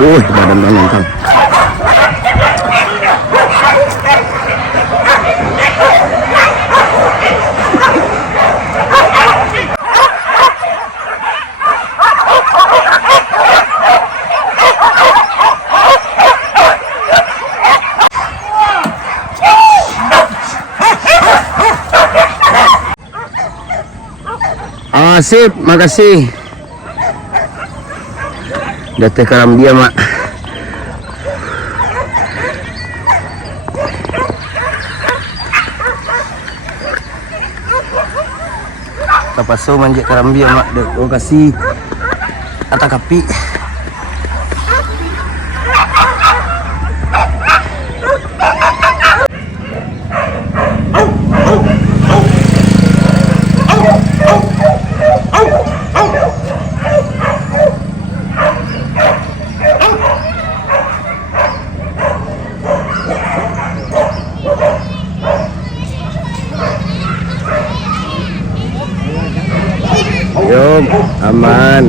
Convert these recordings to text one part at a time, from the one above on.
Badan nonton. Sip, makasih. Udah teh karam dia, Mak. Kapaso manjak karam dia, Mak. Dek, kasih kata kapi. Yuk, aman.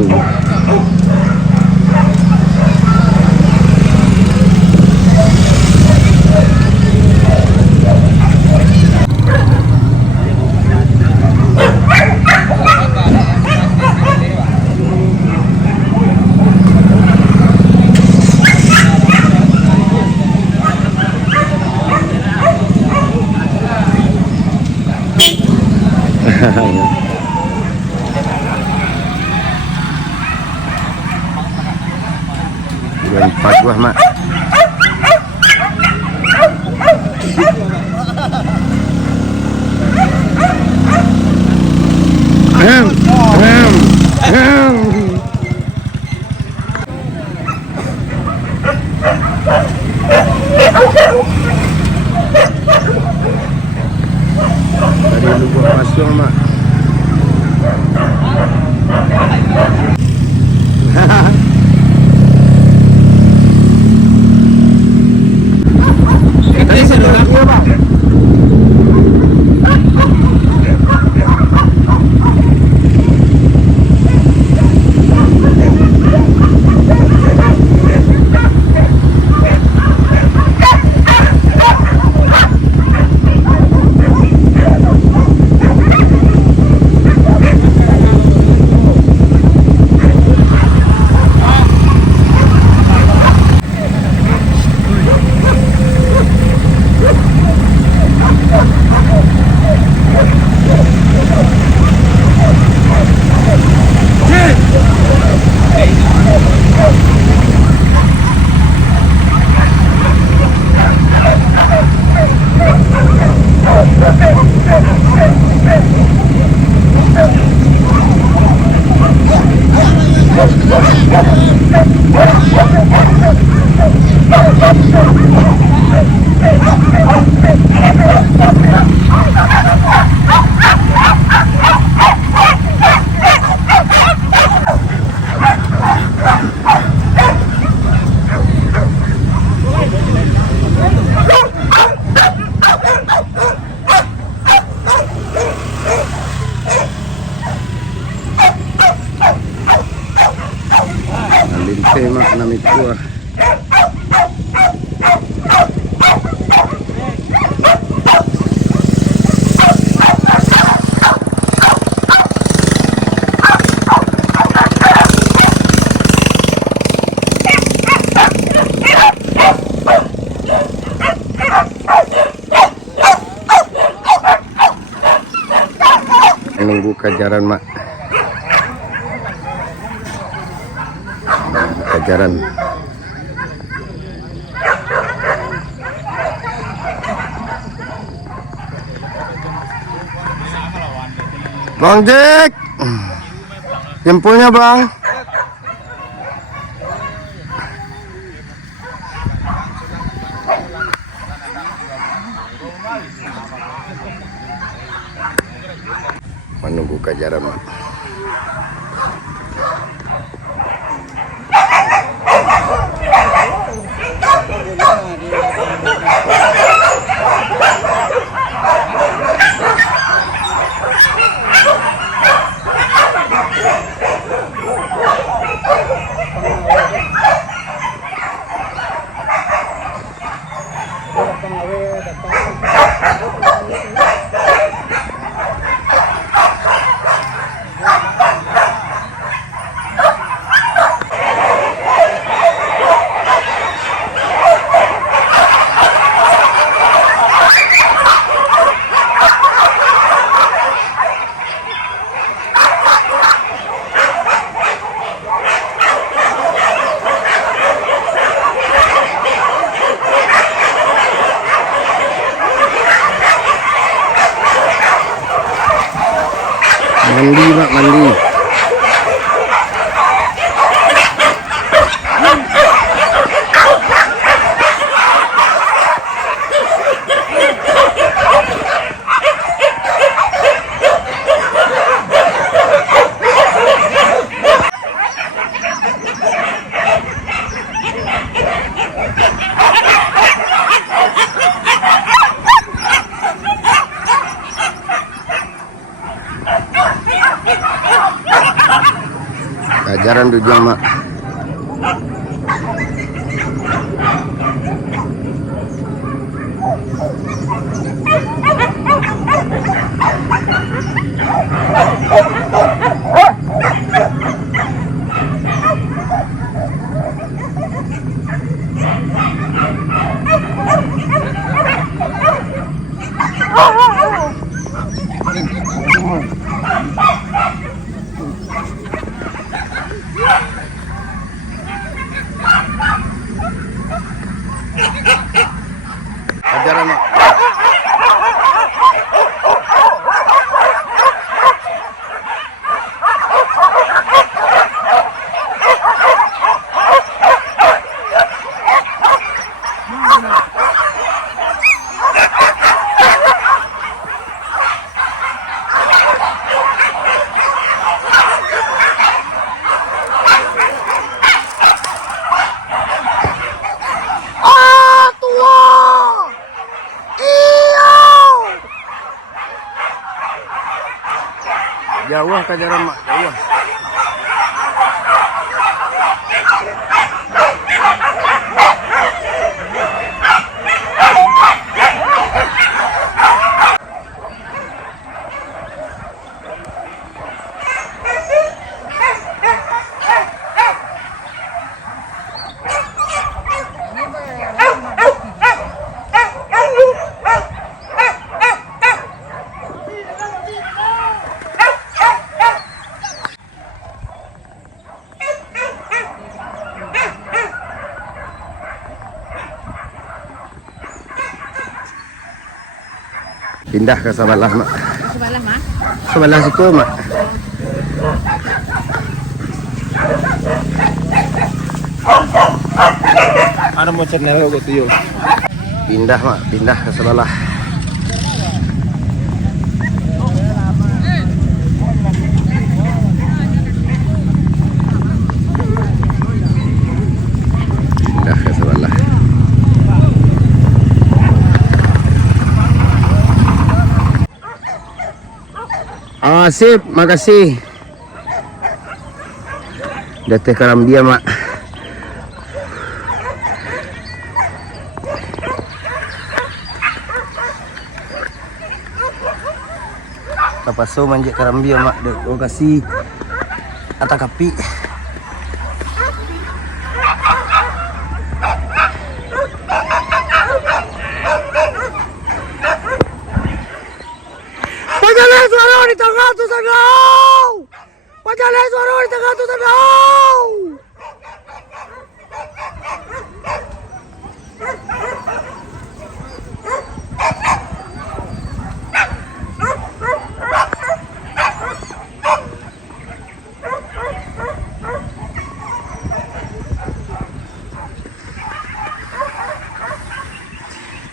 Empat buah, Mak. Tadi lu buah masuk, Mak. Mak namit buah. Menunggu kejaran, Mak. Kejaran. Bang Jack, jempolnya, Bang. Menunggu kejaran, Mak. Mandi mak, mandi. Ajaran tujuan mak. Ajaran mak. Jauh kajaran mak, jauh. Pindah ke sebelah mak. Sebelah mak? Sebelah situ mak. Ada mau channel gue tuh. Pindah mak, pindah ke sebelah. Pindah ke sebelah. Oh, sip, makasih. Dateh Karambia mak. Kapaso manjak Karambia mak, dek kasih atakapi. Pajalan suara di tengah tu sagau. Pajalan suara di tengah tu sagau.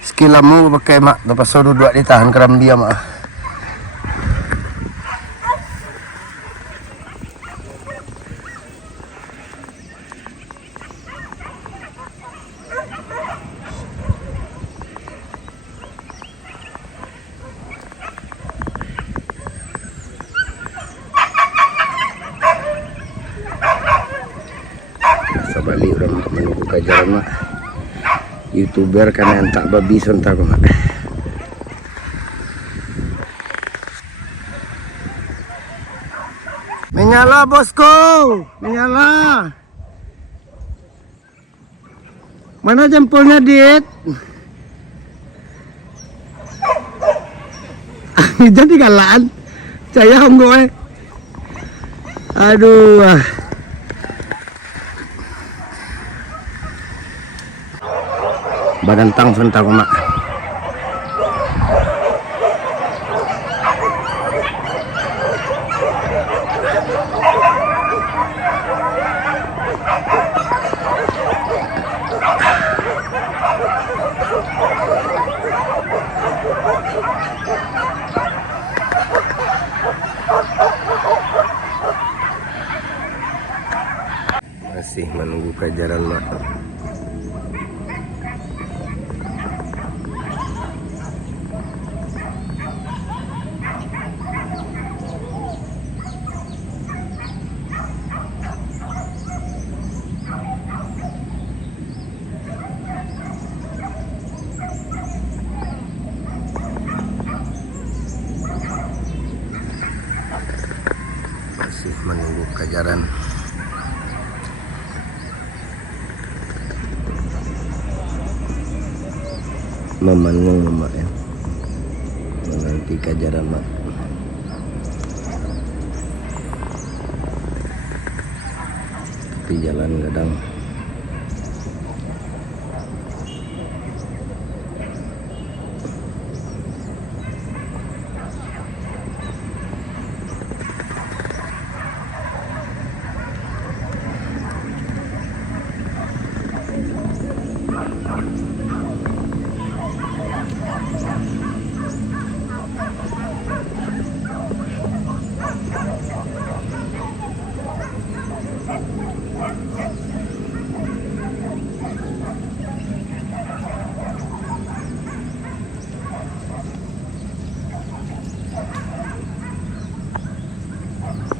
Skillamu pakai mak, lepas so duduk ditahan Karambia mak. Balik orang menunggu kajaran mak. YouTuber kan yang tak babi sontak mak. Menyala bosku, menyala. Mana jempolnya dit? Jadi galaan. Saya gue. Aduh. Badan tang sontak mak. Masih menunggu kejaran. Memangung mak ya, menanti kejaran mak. Tapi jalan kadang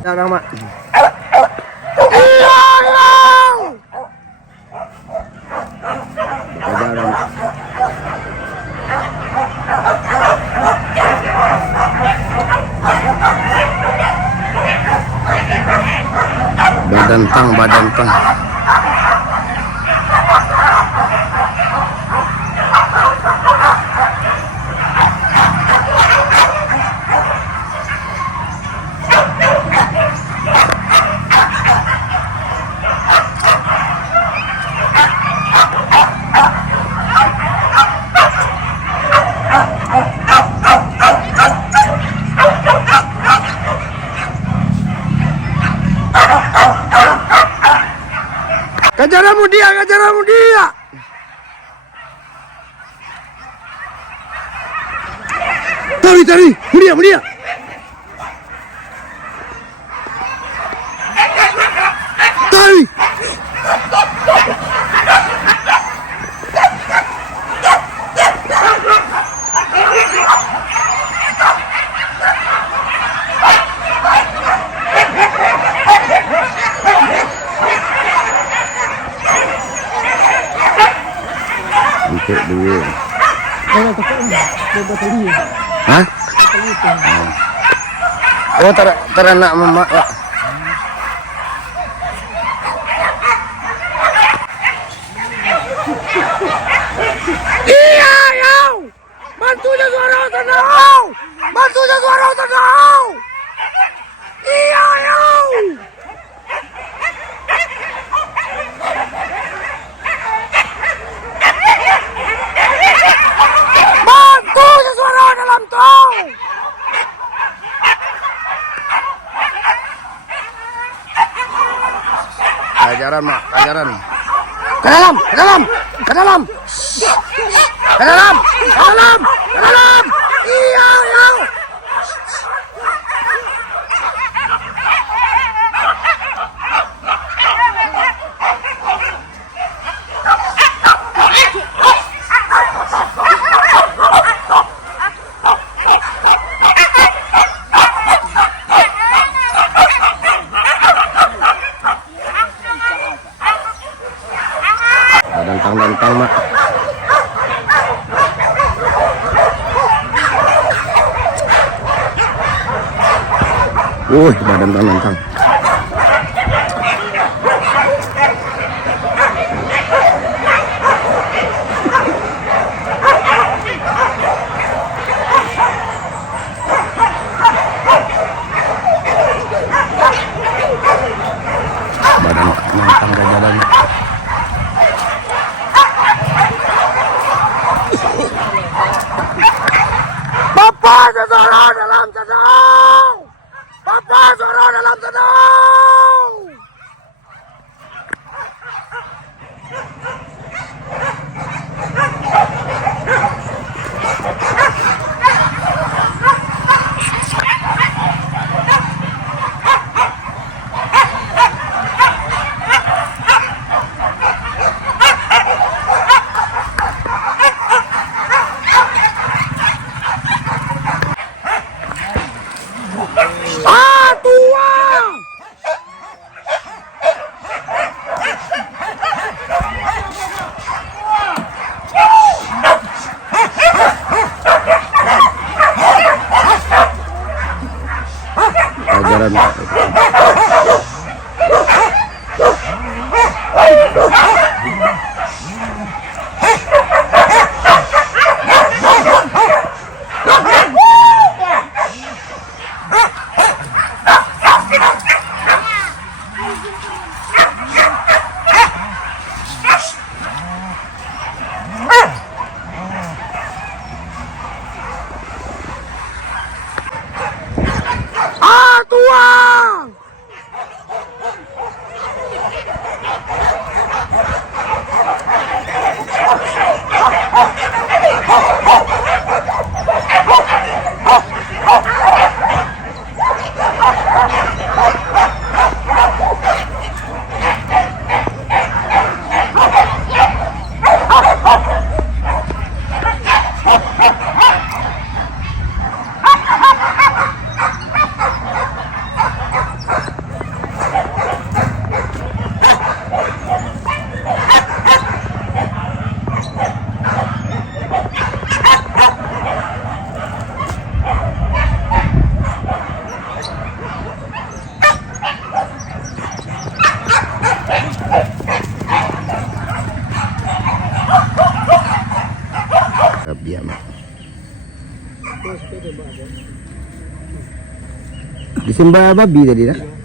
Sekarang mak. Kejaran. Badan tang. Kajaramu dia. Tarik, mudia. Tarik. Untuk dulu. Hah? Oh, teranak mama. Iya, yau. Bantunya suara tenang. Iya, yau. Kajaran mak, kajaran. Ke dalam. Iya, iya. Dantang mak. Dantang. Badan nantang gak jalan. Bapak suara dalam sedang. Keren. Biar mak. Disembah babi tadi dah.